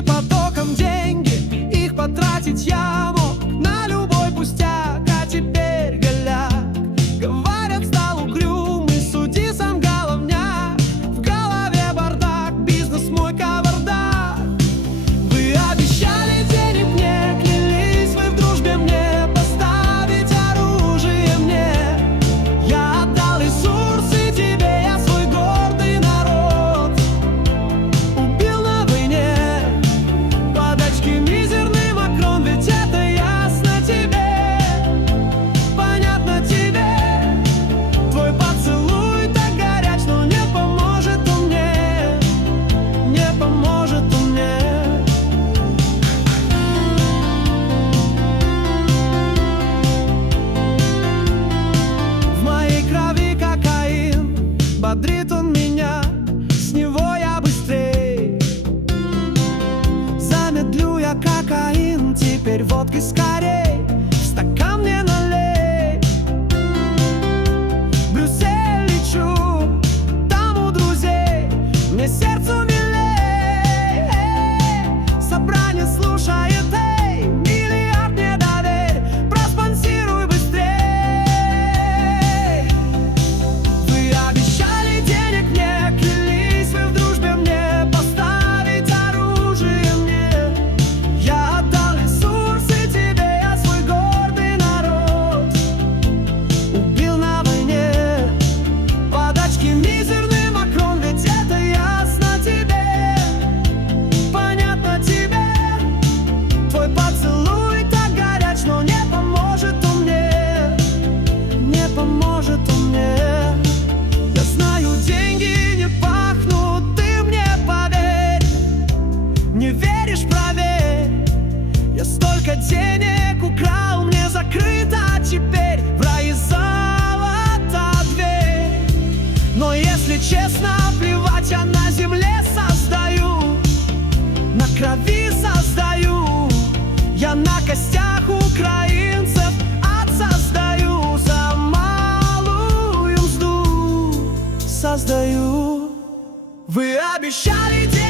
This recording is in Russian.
идти потоком деньги, их потратить я мог на любой пустяк, а теперь голяк. Говорят, стал угрюмый, суди сам головняк. В голове бардак, бизнес мой кавардак. Вы обещали денег мне, клялись вы в дружбе мне, поставить оружие мне. Я отдал ресурсы тебе, я свой гордый народ убил на войне. Подачки мизерный Макрон, ведь это ясно тебе, понятно тебе. Твой поцелуй так горяч, но не поможет он мне, не поможет он мне. В моей крови кокаин, бодрит он меня, с него я быстрей. Замедлю я кокаин, теперь водкой скорей, в стакан мне налей. В Брюссель лечу, там у друзей, мне сердцу милей. Собрание слушает, эй, миллиард не доверь, проспонсируй быстрей. Вы обещали денег мне, клялись вы в дружбе мне, поставить оружие мне. Я отдал ресурсы тебе, я свой гордый народ убил на войне. Подачки мизерный Макрон, ведь это ясно тебе, понятно тебе. Твой поцелуй так горяч, но не поможет он мне, не поможет он мне. Я знаю, деньги не пахнут, ты мне поверь. Не веришь, проверь. Я столько денег украл, мне закрыто теперь в рае золота дверь. Но если честно, плевать я на земле создаю, на крови создаю. Я на костях украинцев ад создаю, за малую мзду создаю. Вы обещали денег